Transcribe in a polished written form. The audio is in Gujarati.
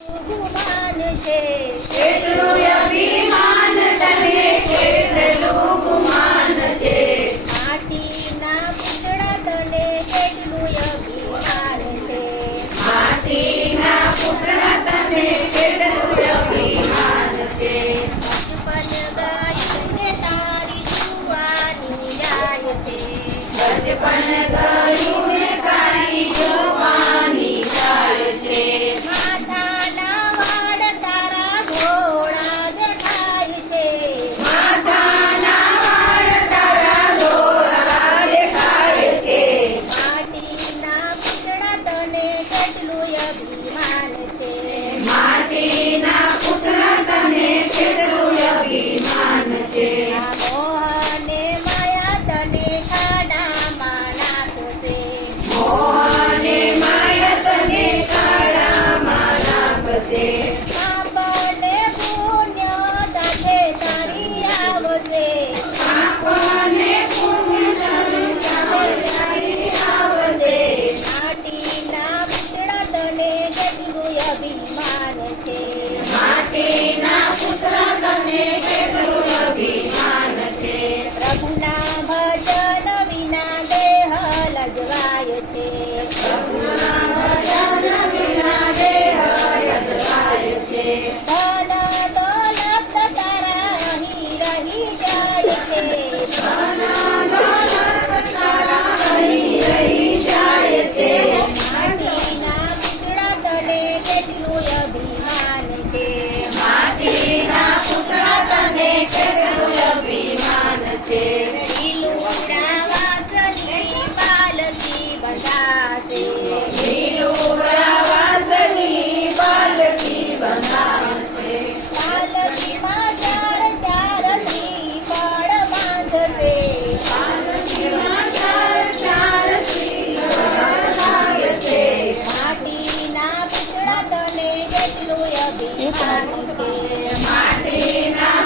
ગુમાન છે કેટલું અભિમાન તને કેટલું ગુમાન છે માટીના પૂતળા તને કેટલું અભિમાન છે માટીના પુતળા તને કેટલું અભિમાન છે બચપન ગાયને તારી જુવાની જાય છે બચપન ગયું ને કાળી જવાની જાય છે માથાના વાળ તારા ઘોડા દેખાય છે માથાના વાળ તારા ધોળા દેખાય છે માટીના પૂતળા તને કેટલું અભિમાન છે માટીના પુતળા તને કેટલું અભિમાન છે મોહને માયા તને ખાડામાં નાખશે મોહને માયા તને કાળામાં નાખશે આપણને પુણ્ય સાથે તારી આવશે આપણને પુણ્ય સારી આવશે માટીના પૂતળા તને કેટલું અભિમાન છે માટીના પુતળા તને કેટલું અભિમાન છે પ્રભુના ભજન વિના દેહ લજવાય છે ભજન વિના દેહ યજવાય છે ધન દોલત તારા અહીં રહી જાય છે ધન દોલત તારા અહીં રહી જાય છે માટીના પૂતળા તને કેટલું અભિમાન છે માટીના પુતળા તને કેટલું અભિમાન છે લીલુડા વાસની પાલકી બંધાશે લીલુડા વાસની પાલકી બંધાશે પાલકીમાં ચાર ચાર શ્રીફળ બાંધશે પાલકીમાં ચાર ચાર શ્રીફળ લાગશે માટીના પૂતળા તને કેટલું અભિમાન છે માટીના